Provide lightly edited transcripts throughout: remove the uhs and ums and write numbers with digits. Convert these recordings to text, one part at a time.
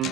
Hello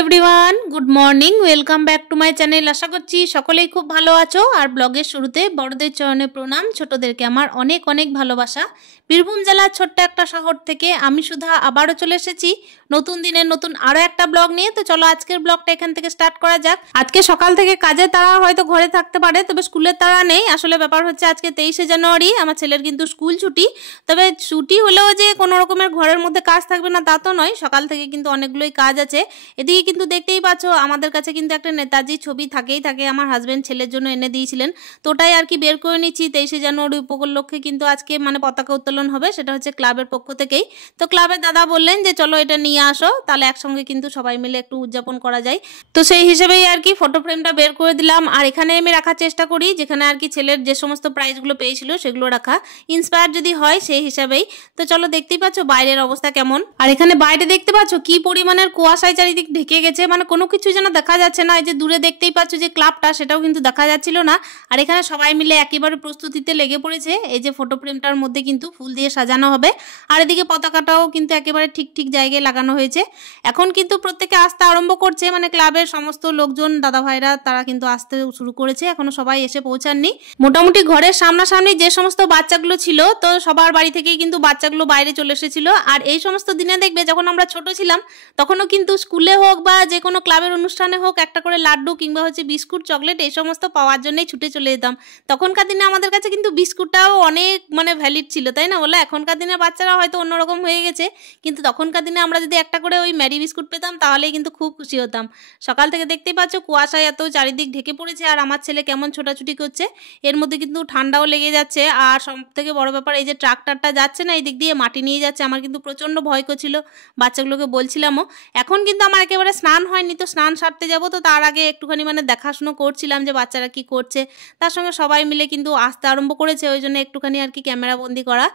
everyone, good morning, welcome back to my channel. আশা করছি সকলেই খুব ভালো আছো। আর ব্লগের শুরুতে বড়দের চরণে প্রণাম, ছোটদেরকে আমার অনেক অনেক ভালোবাসা। বীরভূম জেলার ছোট্ট একটা শহর থেকে আমি সুধা আবারও চলে এসেছি নতুন দিনের নতুন আরও একটা ব্লগ নিয়ে। তো চলো আজকের ব্লগটা এখান থেকে স্টার্ট করা যাক। আজকে সকাল থেকে কাজের তাড়া হয়তো ঘরে থাকতে পারে, তবে স্কুলের তাড়া নেই। আসলে ব্যাপার হচ্ছে আজকে 23শে জানুয়ারি, আমার ছেলের কিন্তু স্কুল ছুটি। তবে ছুটি হলেও যে কোনো রকমের ঘরের মধ্যে কাজ থাকবে না তা তো নয়, সকাল থেকে কিন্তু অনেকগুলোই কাজ আছে। এদিকে কিন্তু দেখতেই পাচ্ছ আমাদের কাছে কিন্তু একটা নেতাজি ছবি থাকেই থাকে, আমার হাজবেন্ড ছেলের জন্য এনে দিয়েছিলেন। তো ওটাই আর কি বের করে নিচ্ছি। 23শে জানুয়ারি উপলক্ষে কিন্তু আজকে পতাকা উত্তোলন হবে, সেটা হচ্ছে ক্লাবের পক্ষ থেকেই। তো ক্লাবের দাদা বললেন যে চলো এটা নিয়ে আসো, তাহলে একসঙ্গে কিন্তু সবাই মিলে একটু উদযাপন করা যায়। তো সেই হিসেবেই আর কি ফটো ফ্রেমটা বের করে দিলাম। আর এখানে আমি রাখার চেষ্টা করি যেখানে আর কি ছেলের যে সমস্ত প্রাইজগুলো পেয়েছিল সেগুলো রাখা, ইন্সপায়ার যদি হয় সেই হিসাবেই। তো চলো দেখতেই পাচ্ছ বাইরের অবস্থা কেমন। আর এখানে বাইরে দেখতে পাচ্ছ কি পরিমাণের কুয়াশায় চারিদিক ঢেকে গেছে, কোনো কিছু যেন দেখা যাচ্ছে না। এই যে দূরে দেখতেই পাচ্ছ যে ক্লাবটা, সেটাও কিন্তু দেখা যাচ্ছিল না। আর এখানে সবাই মিলে একেবারে প্রস্তুতিতে লেগে পড়েছে। এই যে ফটো ফ্রেমটার মধ্যে কিন্তু ফুল দিয়ে সাজানো হবে। আর এদিকে পতাকাটাও কিন্তু একেবারে ঠিক ঠিক জায়গায় লাগানো হয়েছে। এখন কিন্তু প্রত্যেকে আসতে আরম্ভ করছে, ক্লাবের সমস্ত লোকজন দাদা ভাইরা তারা কিন্তু আসতে শুরু করেছে, এখনো সবাই এসে পৌঁছাননি। মোটামুটি ঘরের সামনাসামনি যে সমস্ত বাচ্চাগুলো ছিল, তো সবার বাড়ি থেকেই কিন্তু বাচ্চাগুলো বাইরে চলে এসেছিল। আর এই সমস্ত দিনে দেখবে যখন আমরা ছোট ছিলাম তখনও কিন্তু স্কুলে হোক বা যে কোনো ক্লাবের অনুষ্ঠানে হোক একটা করে লাড্ডু কিংবা হচ্ছে বিস্কুট, চকলেট এই সমস্ত পাওয়ার জন্যই ছুটে চলে যেতাম। তখনকার দিনে আমাদের কাছে কিন্তু বিস্কুটটাও অনেক ভ্যালিড ছিল, তাই না বলো? এখনকার দিনের বাচ্চারা হয়তো অন্যরকম হয়ে গেছে, কিন্তু তখনকার দিনে আমরা যদি একটা করে ওই ম্যারি বিস্কুট পেতাম তাহলেই কিন্তু খুব খুশি হতাম। সকাল থেকে দেখতেই পাচ্ছ কুয়াশায় এত চারিদিক ঢেকে পড়েছে, আর আমার ছেলে কেমন ছোটাছুটি করছে, এর মধ্যে কিন্তু ঠান্ডাও লেগে যাচ্ছে। আর সব থেকে বড় ব্যাপার এই যে ট্রাক্টরটা যাচ্ছে না এই দিক দিয়ে মাটি নিয়ে যাচ্ছে, আমার কিন্তু প্রচণ্ড ভয় করছিল, বাচ্চাগুলোকে বলছিলামও। এখন কিন্তু আমার একেবারে স্নান হয়নি, তো স্নান সারতে যাবো, তো তার আগে একটুখানি দেখাশুনো করছিলাম যে বাচ্চারা কি করছে। তার সঙ্গে সবাই মিলে কিন্তু আসতে আরম্ভ করেছে, ওই জন্য একটুখানি আর কি ক্যামেরা বন্দি করা।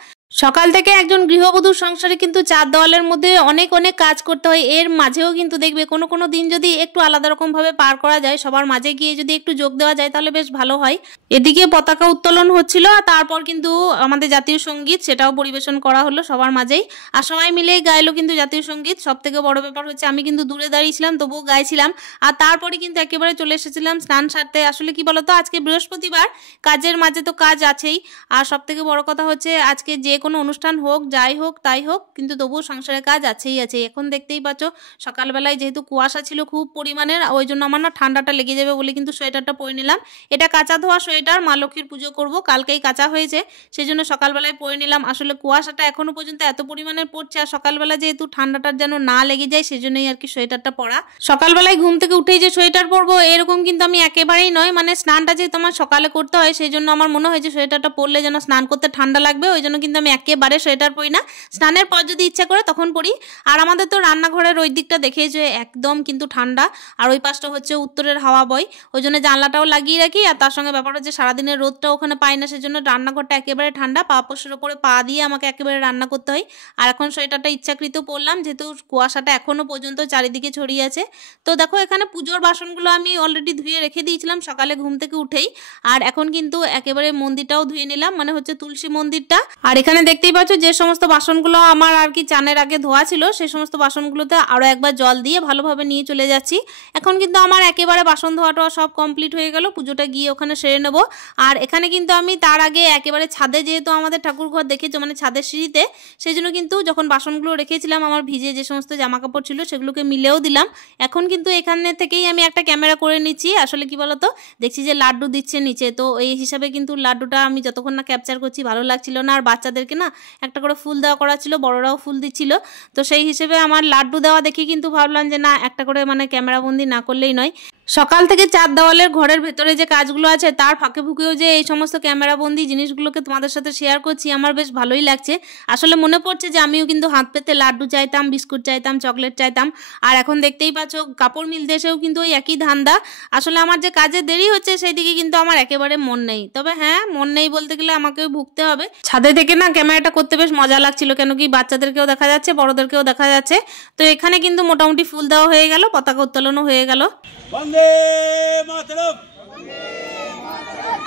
সকাল থেকে একজন গৃহবধূর সংসারে কিন্তু চার দেওয়ালের মধ্যে অনেক অনেক কাজ করতে হয়। এর মাঝেও কিন্তু দেখবে কোনো কোনো দিন যদি একটু আলাদা রকম ভাবে পার করা যায়, সবার মাঝে গিয়ে যদি একটু যোগ দেওয়া যায় তাহলে বেশ ভালো হয়। এদিকে পতাকা উত্তোলন হচ্ছিল, আর তারপর কিন্তু আমাদের জাতীয় সঙ্গীত সেটাও পরিবেশন করা হলো সবার মাঝেই। আর সবাই মিলেই গাইলো কিন্তু জাতীয় সঙ্গীত। সব থেকে বড় ব্যাপার হচ্ছে আমি কিন্তু দূরে দাঁড়িয়েছিলাম, তবুও গাইছিলাম। আর তারপরে কিন্তু একেবারে চলে এসেছিলাম স্নান সারতে। আসলে কি বলতো, আজকে বৃহস্পতিবার, কাজের মাঝে তো কাজ আছেই। আর সব থেকে বড় কথা হচ্ছে আজকে যে কোনো অনুষ্ঠান হোক, যাই হোক তাই হোক, কিন্তু তবুও সংসারের কাজ আছেই আছে। এখন দেখতেই পাচ্ছ সকালবেলায় যেহেতু কুয়াশা ছিল খুব পরিমাণের, ওই জন্য আমার ঠান্ডাটা লেগে যাবে বলে কিন্তু সোয়েটারটা পরে নিলাম। এটা কাঁচা ধোয়া সোয়েটার, মা লক্ষ্মীর পুজো করবো, কালকেই কাঁচা হয়েছে, সেই জন্য সকালবেলায় পরে নিলাম। আসলে কুয়াশাটা এখনো পর্যন্ত এত পরিমাণের পড়ছে, আর সকালবেলা যেহেতু ঠান্ডাটার যেন না লেগে যায় সেই জন্যই আর কি সোয়েটারটা পরা। সকালবেলায় ঘুম থেকে উঠেই যে সোয়েটার পরবো এরকম কিন্তু আমি একেবারেই নয়। স্নানটা যেহেতু আমার সকালে করতে হয় সেই জন্য আমার মনে হয় যে সোয়েটারটা পরলে যেন স্নান করতে ঠান্ডা লাগবে, ওই জন্য কিন্তু আমি একেবারে সোয়েটার পরি না। স্নানের পর যদি ইচ্ছা করে তখন পরি। আর আমাদের তো রান্নাঘরের ওই দিকটা দেখেই যে একদম কিন্তু ঠান্ডা, আর ওই পাশটা হচ্ছে উত্তরের হাওয়া বয়, ওই জন্য জানলাটাও লাগিয়ে রাখি। আর তার সঙ্গে ব্যাপার হচ্ছে সারাদিনের রোদটা ওখানে পাই না, সেজন্য রান্নাঘরটা একেবারে ঠান্ডা, পা পোষের ওপরে পা দিয়ে আমাকে একেবারে রান্না করতে হয়। আর এখন সোয়েটারটা ইচ্ছাকৃত পরলাম যেহেতু কুয়াশাটা এখনো পর্যন্ত চারিদিকে ছড়িয়ে আছে। তো দেখো এখানে পুজোর বাসনগুলো আমি অলরেডি ধুয়ে রেখে দিয়েছিলাম সকালে ঘুম থেকে উঠেই। আর এখন কিন্তু একেবারে মন্দিরটাও ধুয়ে নিলাম, হচ্ছে তুলসী মন্দিরটা। আর এখানে দেখতেই পাচ্ছ যে সমস্ত বাসনগুলো আমার আর কি চানের আগে ধোয়া ছিল সেই সমস্ত বাসনগুলোতে আরও একবার জল দিয়ে ভালোভাবে নিয়ে চলে যাচ্ছি। এখন কিন্তু আমার একেবারে বাসন ধোয়াটা সব কমপ্লিট হয়ে গেল, পুজোটা গিয়ে ওখানে সেরে নেব। আর এখানে কিন্তু আমি তার আগে একেবারে ছাদে, যেহেতু আমাদের ঠাকুর ঘর দেখেছো ছাদের সিঁড়িতে, সেই জন্য কিন্তু যখন বাসনগুলো রেখেছিলাম আমার ভিজে যে সমস্ত জামা কাপড় ছিল সেগুলোকে মিলেও দিলাম। এখন কিন্তু এখানে থেকেই আমি একটা ক্যামেরা করে নিচ্ছি। আসলে কি বলতো, দেখছি যে লাড্ডু দিচ্ছে নিচে, তো এই হিসাবে কিন্তু লাড্ডুটা আমি যতক্ষণ না ক্যাপচার করছি ভালো লাগছিল না। আর বাচ্চাদেরকে না একটা করে ফুল দেওয়া করা ছিল, বড়রাও ফুল দিচ্ছিল, তো সেই হিসেবে আমার লাড্ডু দেওয়া দেখে কিন্তু ভাবলাম যে না একটা করে ক্যামেরা বন্দি না করলেই নয়। সকাল থেকে চার দেওয়ালের ঘরের ভেতরে যে কাজগুলো আছে তার ফাঁকে ফুঁকেও যে এই সমস্ত ক্যামেরাবন্দি জিনিসগুলোকে তোমাদের সাথে শেয়ার করছি, আমার বেশ ভালোই লাগছে। আসলে মনে পড়ছে যে আমিও কিন্তু হাত পেতে লাড্ডু চাইতাম, বিস্কুট চাইতাম, চকলেট চাইতাম। আর এখন দেখতেই পাচ্ছ কাপড় মিল দেশেও কিন্তু ওই একই ধান্দা। আসলে আমার যে কাজে দেরি হচ্ছে সেই দিকে কিন্তু আমার একেবারে মন নেই। তবে হ্যাঁ, মন নেই বলতে গেলে আমাকেও ভুগতে হবে। ছাদে থেকে না ক্যামেরাটা করতে বেশ মজা লাগছিল, কেন কি বাচ্চাদেরকেও দেখা যাচ্ছে, বড়দেরকেও দেখা যাচ্ছে। তো এখানে কিন্তু মোটামুটি ফুল দেওয়া হয়ে গেল, পতাকা উত্তোলনও হয়ে গেল। वंदे मातरम,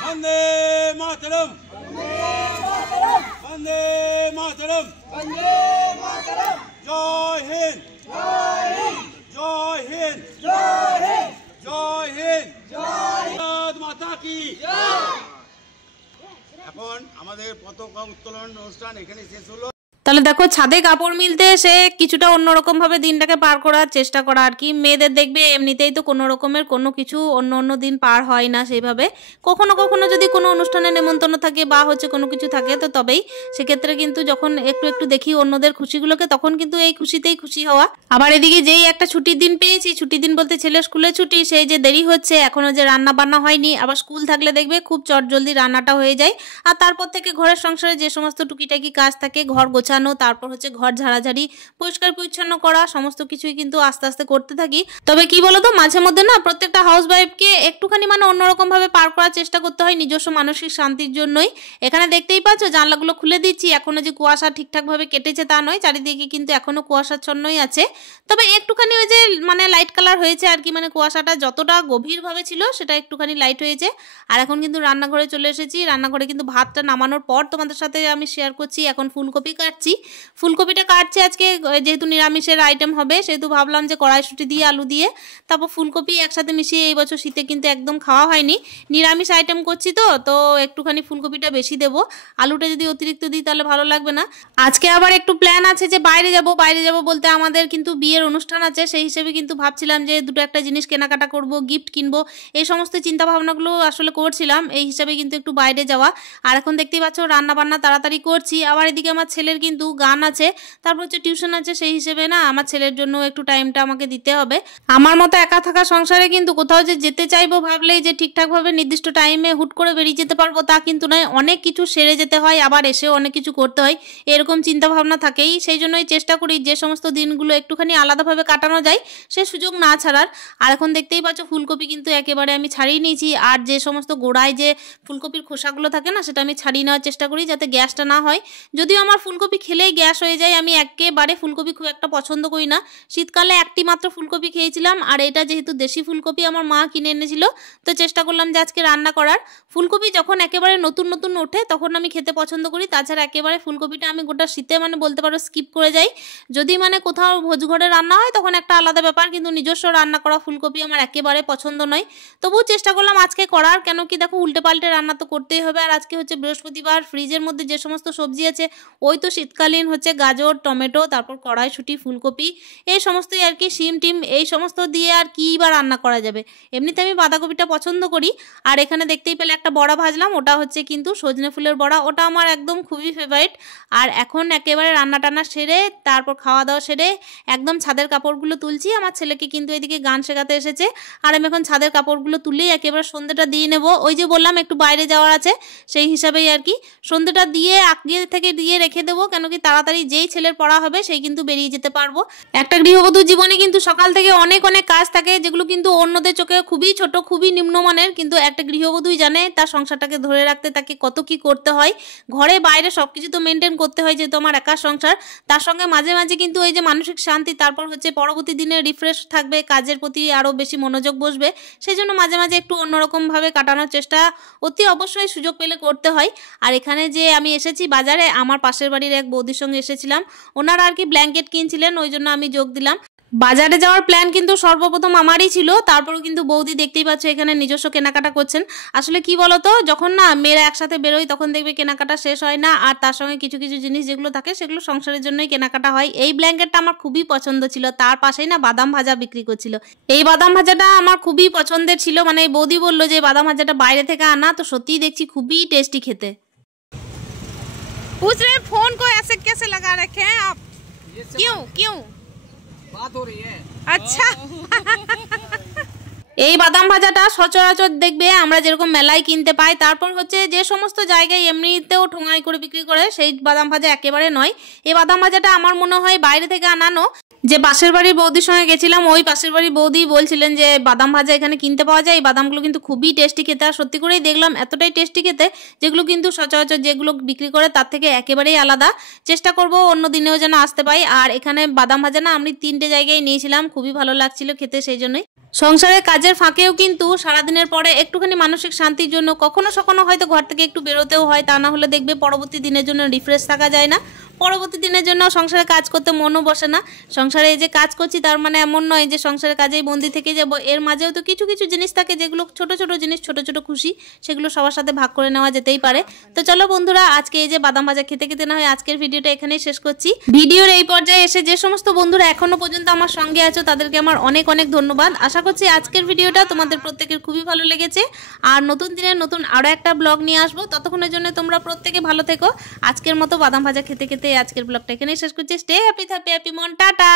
वंदे मातरम। মাতরম, বন্দে মাতরম, জয় হিন্দ, জয় হিন্দ, জয় হিন্দ, জয় হিন্দ, জয় হিন্দ, জয় হিন্দ, মাতা কি জয়। এখন আমাদের পতাকা উত্তোলন অনুষ্ঠান এখানে শেষ হলো। তাহলে দেখো ছাদে কাপড় মিলতে এসে কিছুটা অন্যরকম ভাবে দিনটাকে পার করার চেষ্টা করা আর কি। মেয়েদের দেখবে এমনিতেই তো কোনো রকমের কোনো কিছু অন্য দিন পার হয় না সেইভাবে। কখনো কখনো যদি কোনো অনুষ্ঠানে নেমন্তন্ন থাকে বা হচ্ছে কোনো কিছু থাকে তো তবেই, সেক্ষেত্রে কিন্তু যখন একটু একটু দেখি অন্যদের খুশিগুলোকে তখন কিন্তু এই খুশিতেই খুশি হওয়া। আবার এদিকে যেই একটা ছুটির দিন পেয়েছি, ছুটির দিন বলতে ছেলে স্কুলে ছুটি, সেই যে দেরি হচ্ছে এখনো যে রান্না বান্না হয়নি। আবার স্কুল থাকলে দেখবে খুব চটজলদি রান্নাটা হয়ে যায়। আর তারপর থেকে ঘরের সংসারে যে সমস্ত টুকিটাকি কাজ থাকে, ঘর গোছানো, তারপর হচ্ছে ঘর ঝাড়াঝাড়ি, পরিষ্কার পরিচ্ছন্ন করা, সমস্ত কিছুই কিন্তু আস্তে আস্তে করতে থাকি। তবে কি বলতো, মাঝে মধ্যে না প্রত্যেকটা হাউস ওয়াইফকে একটুখানি মানে অন্যরকম ভাবে পার করার চেষ্টা করতে হয় নিজস্ব মানসিক শান্তির জন্যই। এখানে দেখতেই পাচ্ছ জানলাগুলো খুলে দিচ্ছি। এখনো যে কুয়াশা ঠিকঠাক ভাবে কেটেছে তা নয়, চারিদিকে কিন্তু এখনো কুয়াশাচ্ছন্নই আছে। তবে একটুখানি ওই যে মানে লাইট কালার হয়েছে আর কি, মানে কুয়াশাটা যতটা গভীরভাবে ছিল সেটা একটুখানি লাইট হয়েছে। আর এখন কিন্তু রান্নাঘরে চলে এসেছি। রান্নাঘরে কিন্তু ভাতটা নামানোর পর তোমাদের সাথে আমি শেয়ার করছি। এখন ফুলকপি কাটছি। ফুলকপিটা কাটছি আজকে যেহেতু নিরামিষের আইটেম হবে, সেহেতু ভাবলাম যে কড়াইশুঁটি দিয়ে আলু দিয়ে তারপর ফুলকপি একসাথে মিশিয়ে, এই বছর শীতে কিন্তু একদম খাওয়া হয়নি, নিরামিষ আইটেম করছি তো একটুখানি ফুলকপিটা বেশি দেবো। আলুটা যদি অতিরিক্ত দিই তাহলে ভালো লাগবে না। আজকে আবার একটু প্ল্যান আছে যে বাইরে যাব বলতে আমাদের কিন্তু বিয়ের অনুষ্ঠান আছে, সেই হিসেবে কিন্তু ভাবছিলাম যে দুটো একটা জিনিস কেনাকাটা করব, গিফট কিনবো, এই সমস্ত চিন্তা ভাবনাগুলো আসলে করছিলাম। এই হিসাবে কিন্তু একটু বাইরে যাওয়া। আর এখন দেখতেই পাচ্ছ রান্না বান্না তাড়াতাড়ি করছি। আবার এদিকে আমার ছেলের কিন্তু গান আছে, তারপর হচ্ছে টিউশন আছে, সেই হিসেবে না আমার ছেলের জন্য একটু টাইমটা আমাকে দিতে হবে। আমার মতো একা থাকা সংসারে কিন্তু কোথাও যে যেতে চাইবো ভাবলেই যে ঠিকঠাকভাবে নির্দিষ্ট টাইমে হুট করে বেরিয়ে যেতে পারবো তা কিন্তু নয়। অনেক কিছু সেরে যেতে হয়, আবার এসেও অনেক কিছু করতে হয়, এরকম চিন্তা ভাবনা থাকেই। সেই জন্যই চেষ্টা করি যে সমস্ত দিনগুলো একটুখানি আলাদাভাবে কাটানো যায় সে সুযোগ না ছাড়ার। আর এখন দেখতেই পাচ্ছ ফুলকপি কিন্তু একেবারে আমি ছাড়িয়ে নিয়েছি। আর যে সমস্ত গোড়ায় যে ফুলকপির খোসাগুলো থাকে না, সেটা আমি ছাড়িয়ে নেওয়ার চেষ্টা করি যাতে গ্যাসটা না হয়। যদিও আমার ফুলকপি খেলেই গ্যাস হয়ে যায়, আমি একেবারে ফুলকপি খুব একটা পছন্দ করি না। শীতকালে একটি মাত্র ফুলকপি খেয়েছিলাম, আর এটা যেহেতু দেশি ফুলকপি আমার মা কিনে এনেছিল, তো চেষ্টা করলাম যে আজকে রান্না করার। ফুলকপি যখন একেবারে নতুন নতুন ওঠে তখন আমি খেতে পছন্দ করি, তাছাড়া একেবারে ফুলকপিটা আমি গোটা শীতে মানে বলতে পারো স্কিপ করে যাই। যদি মানে কোথাও ভোজঘরে রান্না হয় তখন একটা আলাদা ব্যাপার, কিন্তু নিজস্ব রান্না করা ফুলকপি আমার একেবারে পছন্দ নয়। তবুও চেষ্টা করলাম আজকে করার, কেন কি দেখো উল্টে পাল্টে রান্না তো করতেই হবে। আর আজকে হচ্ছে বৃহস্পতিবার, ফ্রিজের মধ্যে যে সমস্ত সবজি আছে ওই তো শীতকালীন হচ্ছে গাজর, টমেটো, তারপর কড়াইশুঁটি, ফুলকপি, এই সমস্তই আর কি, শিম টিম এই সমস্ত দিয়ে আর কি বা রান্না করা যাবে। এমনিতে আমি বাঁধাকপিটা পছন্দ করি। আর এখানে দেখতেই পেলে একটা বড়া ভাজলাম, ওটা হচ্ছে কিন্তু সজনে ফুলের বড়া, ওটা আমার একদম খুবই ফেভারিট। আর এখন একেবারে রান্না টান্না সেরে তারপর খাওয়া দাওয়া সেরে একদম ছাদের কাপড়গুলো তুলছি। আমার ছেলেকে কিন্তু এদিকে গান শেখাতে এসেছে, আর আমি এখন ছাদের কাপড়গুলো তুলেই একেবারে সন্ধ্যেটা দিয়ে নেব। ওই যে বললাম একটু বাইরে যাওয়ার আছে, সেই হিসাবেই আর কি সন্ধ্যেটা দিয়ে আগে থেকে দিয়ে রেখে দেবো, কেন কি তাড়াতাড়ি যেই ছেলের পড়া হবে সেই কিন্তু বেরিয়ে যেতে পারবো। একটা গৃহবধূ জীবনে কিন্তু সকাল থেকে অনেক অনেক কাজ থাকে, যেগুলো কিন্তু অন্যদের চোখে খুবই ছোট, খুবই নিম্নমানের, কিন্তু একটা গৃহবধূই জানে তার সংসারটাকে ধরে রাখতে তাকে কত কি করতে হয়। ঘরে বাইরে সবকিছু তো মেনটেন করতে হয়, যেহেতু আমার একা সংসার। তার সঙ্গে মাঝে মাঝে কিন্তু এই যে মানসিক শান্তি, তারপর হচ্ছে পরবর্তী দিনে রিফ্রেশ থাকবে, কাজের প্রতি আরও বেশি মনোযোগ বসবে, সেই জন্য মাঝে মাঝে একটু অন্যরকমভাবে কাটানোর চেষ্টা অতি অবশ্যই সুযোগ পেলে করতে হয়। আর এখানে যে আমি এসেছি বাজারে, আমার পাশের বাড়ির এক বৌদির সঙ্গে এসেছিলাম, ওনারা আর কি ব্ল্যাঙ্কেট কিনছিলেন, ওই জন্য আমি যোগ দিলাম। বাজারে যাওয়ার প্ল্যান কিন্তু সর্বপ্রথম আমারই ছিল, তারপরও কিন্তু বৌদি দেখতেই পাচ্ছ এখানে নিজস্ব কেনাকাটা করছেন। আসলে কি বলতো, যখন না মেয়েরা একসাথে বেরোয় তখন দেখবে কেনাকাটা শেষ হয় না, আর তার সঙ্গে কিছু কিছু জিনিস যেগুলো থাকে সেগুলো সংসারের জন্যই কেনাকাটা হয়। এই ব্ল্যাঙ্কেটটা আমার খুবই পছন্দ ছিল, তার পাশেই না বাদাম ভাজা বিক্রি করছিল। এই বাদাম ভাজাটা আমার খুবই পছন্দের ছিল, মানে বৌদি বললো যে বাদাম ভাজাটা বাইরে থেকে আনা, তো সত্যিই দেখছি খুবই টেস্টি খেতে। पूछ रहे हैं फोन को ऐसे कैसे लगा रखे हैं आप, क्यों बात हो रही है। আচ্ছা। এই বাদাম ভাজাটা সচরাচর দেখবে আমরা যেরকম মেলায় কিনতে পাই, তারপর হচ্ছে যে সমস্ত জায়গায় এমনিতেও ঠোঙাই করে বিক্রি করে, সেই বাদাম ভাজা একেবারে নয়। এই বাদাম ভাজাটা আমার মনে হয় বাইরে থেকে আনানো। যে পাশের বাড়ির বৌদির সঙ্গে গেছিলাম, ওই পাশের বাড়ির বৌদি বলছিলেন যে বাদাম ভাজা এখানে কিনতে পাওয়া যায়, এই বাদামগুলো কিন্তু খুবই টেস্টি খেতে। আর সত্যি করেই দেখলাম এতটাই টেস্টি খেতে, যেগুলো কিন্তু সচরাচর যেগুলো বিক্রি করে তার থেকে একেবারেই আলাদা। চেষ্টা করব অন্য দিনেও যেন আসতে পাই। আর এখানে বাদাম ভাজা না আমি 3টে জায়গায় নিয়েছিলাম, খুবই ভালো লাগছিল খেতে, সেই জন্যই। সংসারের কাজের ফাঁকেও কিন্তু সারাদিনের পরে একটুখানি মানসিক শান্তির জন্য কখনো সখনো হয়তো ঘর থেকে একটু বেরোতেও হয়, তা না হলে দেখবে পরবর্তী দিনের জন্য রিফ্রেশ থাকা যায় না, পরবর্তী দিনের জন্য সংসারে কাজ করতে মনও বসে না। সংসারে এই যে কাজ করছি তার মানে এমন নয় যে সংসারের কাজেই বন্দি থেকে যাব, এর মাঝেও তো কিছু কিছু জিনিস থাকে যেগুলো ছোট ছোট জিনিস, ছোট ছোট খুশি, সেগুলো সবার সাথে ভাগ করে নেওয়া যেতেই পারে। তো চলো বন্ধুরা, আজকে এই যে বাদাম ভাজা খেতে খেতে না হয় আজকের ভিডিওটা এখানেই শেষ করছি। ভিডিওর এই পর্যায়ে এসে যে সমস্ত বন্ধুরা এখনো পর্যন্ত আমার সঙ্গে আছো তাদেরকে আমার অনেক অনেক ধন্যবাদ। আশা করছি আজকের ভিডিওটা তোমাদের প্রত্যেকের খুবই ভালো লেগেছে। আর নতুন দিনের নতুন আরও একটা ব্লগ নিয়ে আসবো, ততক্ষণের জন্য তোমরা প্রত্যেকে ভালো থেকো। আজকের মতো বাদাম ভাজা খেতে খেতে আজকের ব্লগটা এখানেই শেষ করছি। স্টে হ্যাপি, হ্যাপি মন, টাটা।